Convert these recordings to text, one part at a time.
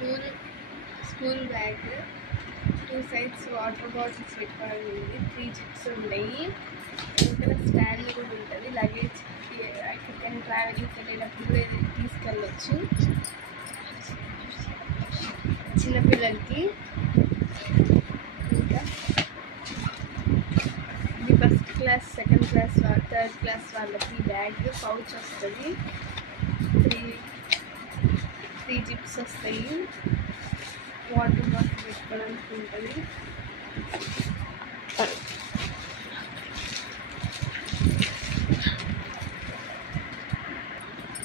School bag, 2 sides water bottles పెట్టుకోవడానికి ఉంది, 3 zips ఉన్నాయి, ఇంకా స్టాండ్ కూడా ఉంటుంది. లగేజ్ ఎక్కడికైనా ట్రావెలింగ్కి వెళ్ళేటప్పుడు కూడా తీసుకెళ్ళచ్చు చిన్నపిల్లలకి. ఇంకా ఇది first class, second class, third class వాళ్ళకి బ్యాగ్ పౌచ్ వస్తుంది, 3 జిప్స్ వస్తాయి, వాటర్ బాటిల్ పెట్టుకోవడానికి ఉంటుంది.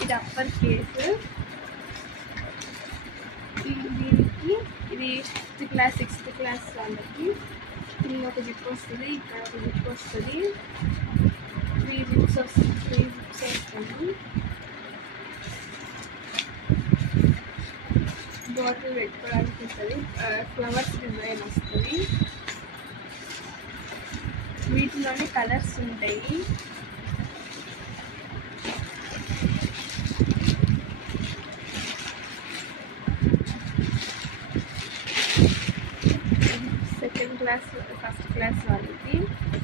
ఇది అప్పర్ కేసు. దీనికి ఇది 5th క్లాస్ 6th క్లాస్ వాళ్ళకి కింద ఒక జిప్ వస్తుంది, ఇక్కడ ఒక జిప్ వస్తుంది, 3 జిప్స్ వస్తుంది. బాటిల్ పెట్టుకోవడానికి ఉంటుంది, ఫ్లవర్స్ డిజైన్ వస్తుంది. వీటిలోనే కలర్స్ ఉంటాయి. సెకండ్ క్లాస్ ఫస్ట్ క్లాస్ వాళ్ళకి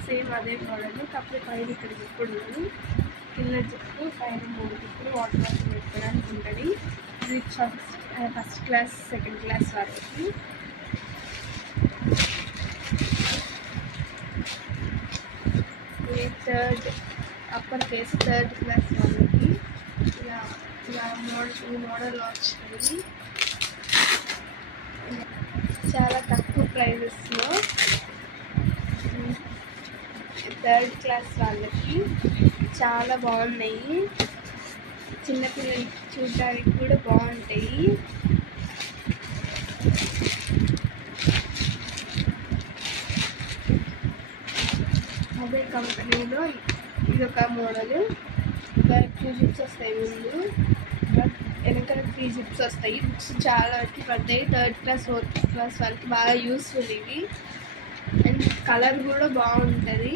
సేమ్ అదే మోడల్, కాకపోతే పైన ఇక్కడ జిప్పుడు ఉంది, కింద జిప్పు, పైన 3 జిప్పులు వాటర్ బాటిల్ పెట్టుకోవడానికి ఉంటుంది. ఇది ఫస్ట్ క్లాస్ సెకండ్ క్లాస్ వాళ్ళకి. ఇది third upper case, third class వాళ్ళకి ఇలా ఈ మోడల్ వచ్చింది. చాలా తక్కువ ప్రైజెస్లో థర్డ్ క్లాస్ వాళ్ళకి చాలా బాగున్నాయి. చిన్నపిల్లలకి చూడడానికి కూడా బాగుంటాయి. అదే కంపెనీలో ఇదొక మోడల్. 2 జిప్స్ వస్తాయి ముందు, వెనకాల 3 జిప్స్ వస్తాయి. బుక్స్ చాలా వరకు పడతాయి. థర్డ్ క్లాస్ ఫోర్త్ క్లాస్ వాళ్ళకి బాగా యూస్ఫుల్ ఇవి. అండ్ కలర్ కూడా బాగుంటుంది,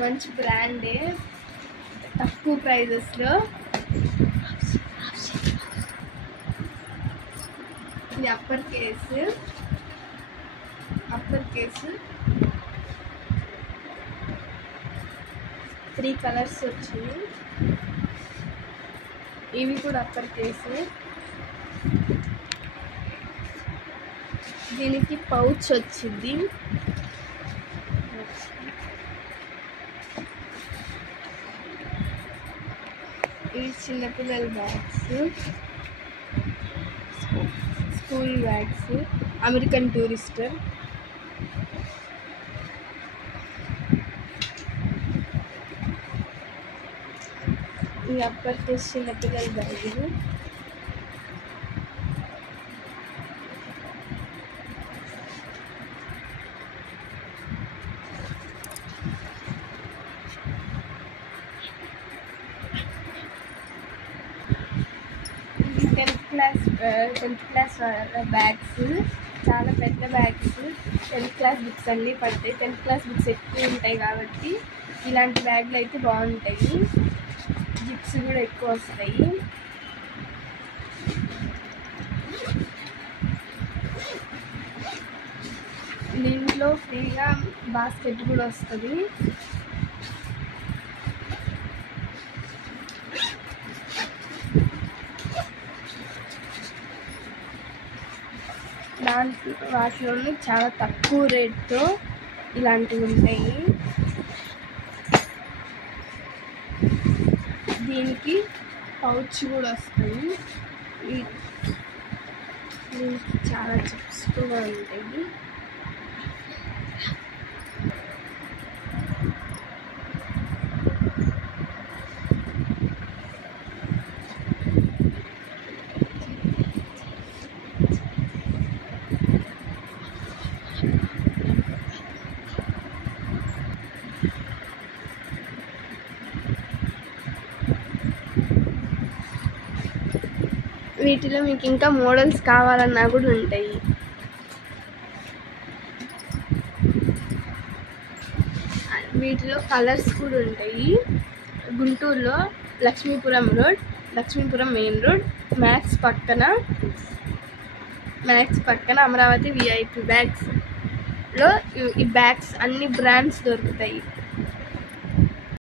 మంచి బ్రాండే, తక్కువ ప్రైజెస్లో. ఇది అప్పర్ కేసు 3 కలర్స్ వచ్చింది. ఇవి కూడా అప్పర్ కేసు. దీనికి పౌచ్ వచ్చింది. ఇవి చిన్నపిల్లల bags, school bags, American Tourister. ఈ అప్పర్ కేసు చిన్నపిల్లల బ్యాగులు. టెన్త్ క్లాస్ బ్యాగ్స్, చాలా పెద్ద బ్యాగ్స్. 10th క్లాస్ బుక్స్ అన్నీ పడతాయి. 10th క్లాస్ బుక్స్ ఎక్కువ ఉంటాయి కాబట్టి ఇలాంటి బ్యాగ్లు అయితే బాగుంటాయి. జిప్స్ కూడా ఎక్కువ వస్తాయి. దీంట్లో ఫ్రీగా బాస్కెట్ కూడా వస్తుంది. వాటిలోనే చాలా తక్కువ రేట్తో ఇలాంటివి ఉంటాయి. దీనికి పౌచ్ కూడా వస్తుంది. దీనికి చాలా చిప్స్ కూడా ఉంటాయి. వీటిలో మీకు ఇంకా మోడల్స్ కావాలన్నా కూడా ఉంటాయి. వీటిలో కలర్స్ కూడా ఉంటాయి. గుంటూరులో Lakshmipuram road Lakshmipuram main road, max పక్కన అమరావతి విఐపి బ్యాగ్స్లో ఈ బ్యాగ్స్ అన్ని బ్రాండ్స్ దొరుకుతాయి.